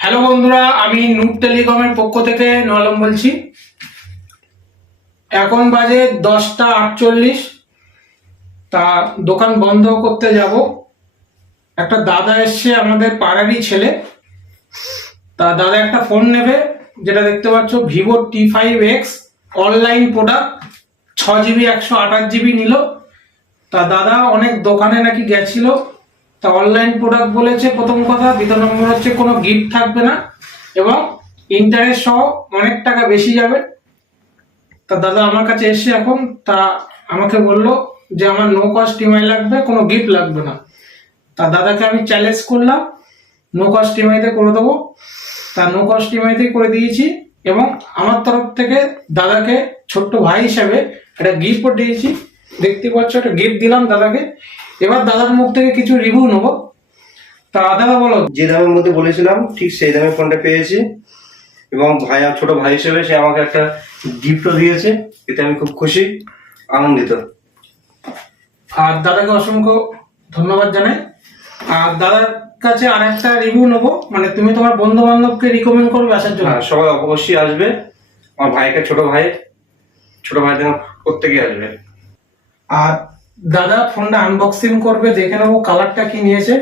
Hello বন্ধুরা, আমি নূর টেলিকমের পক্ষ থেকে নলম বলছি। এখন বাজে 10টা 48। তা দোকান বন্ধ করতে যাব। একটা দাদা এসছে, আমাদের পাড়ারই ছেলে। তা দাদা একটা ফোন নেবে, যেটা দেখতে পাচ্ছ Vivo T5X online product. 6GB 128GB নিল। তা দাদা অনেক দোকানে নাকি গেছিল, তা অনলাইন প্রোডাক্ট বলেছে। প্রথম কথা, দ্বিতীয় নম্বর হচ্ছে কোনো গিফট থাকবে না এবং ইন্টারেস্ট সহ অনেক টাকা বেশি যাবে। তা দাদা আমার কাছে এসে এখন তা আমাকে বললো যে আমার নো কস্ট ইএমআই লাগবে, কোনো গিফট লাগবে না। তা দাদাকে আমি চ্যালেঞ্জ করলাম, নো কস্ট ইএমআইতে করে দেবো। তা নো কস্ট ইএমআইতে করে দিয়েছি এবং আমার তরফ থেকে দাদাকে ছোট্ট ভাই হিসাবে একটা গিফটও দিয়েছি। দেখতে পাচ্ছ, একটা গিফট দিলাম দাদাকে। এবার দাদার মুখ থেকে কিছু রিভিউ নেবো। তা দাদা বলো। যে দামের মধ্যে বলেছিলাম ঠিক সেই দামে ফোনটা পেয়েছি এবং ছোট ভাই হিসেবে সে আমাকে একটা গিফটও দিয়েছে। এতে আমি খুব খুশি, আনন্দিত। আর দাদাকে অসংখ্য ধন্যবাদ জানাই। আর দাদার কাছে আর একটা রিভিউ নেবো, মানে তুমি তোমার বন্ধু বান্ধবকে রিকমেন্ড করবে আসার জন্য? হ্যাঁ, সবাই অবশ্যই আসবে। আমার ভাইকে ছোট ভাই প্রত্যেকে আসবে। আর দাদা ফোনটা আনবক্সিং করবে, দেখে নেবো কালারটা কি নিয়েছে।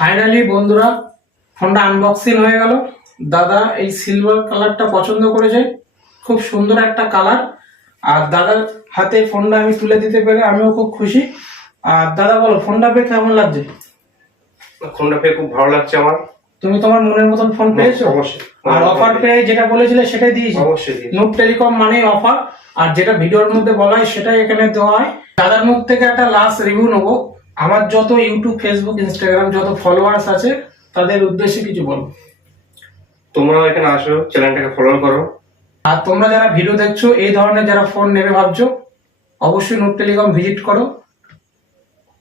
ফাইনালি বন্ধুরা, ফোনটা আনবক্সিং হয়ে গেল। দাদা এই সিলভার কালারটা পছন্দ করেছে, খুব সুন্দর একটা কালার। আর দাদার হাতে ফোনটা আমি তুলে দিতে পেরে আমিও খুব খুশি। আর দাদা বলো, ফোনটা পেয়ে কেমন লাগছে? ফোনটা পেয়ে খুব ভালো লাগছে আমার। তুমি তোমার মনের মতন ফোন পেয়েছো? অবশ্যই। আর অফার পেয়ে যেটা বলেছিলে সেটাই দিয়েছি। অবশ্যই। নূর টেলিকম মানেই অফার, আর যেটা ভিডিওর মধ্যে বলা হয় সেটাই এখানে দেওয়া হয়। দাদার মুখ থেকে একটা লাস্ট রিভিউ নেবো। আমার যত ইউটিউব, ফেসবুক, ইনস্টাগ্রাম যত ফলোয়ার্স আছে তাদের উদ্দেশ্যে কিছু বলো। তোমরাও এখানে আসো, চ্যানেলটাকে ফলো করো। আর তোমরা যারা ভিডিও দেখছো, এই ধরনের যারা ফোন নেবে ভাবছো, অবশ্যই নূর টেলিকম ভিজিট করো।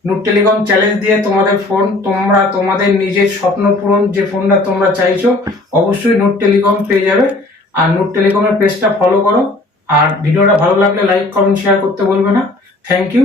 নূর টেলিকম চ্যালেঞ্জ দিয়ে তোমাদের ফোন, তোমরা তোমাদের নিজের স্বপ্ন পূরণ যে ফোনটা তোমরা চাইছো, অবশ্যই নূর টেলিকম পেয়ে যাবে। আর নূর টেলিকমের পেজটা ফলো করো। আর ভিডিওটা ভালো লাগলে লাইক, কমেন্ট, শেয়ার করতে বলবে না। Thank you.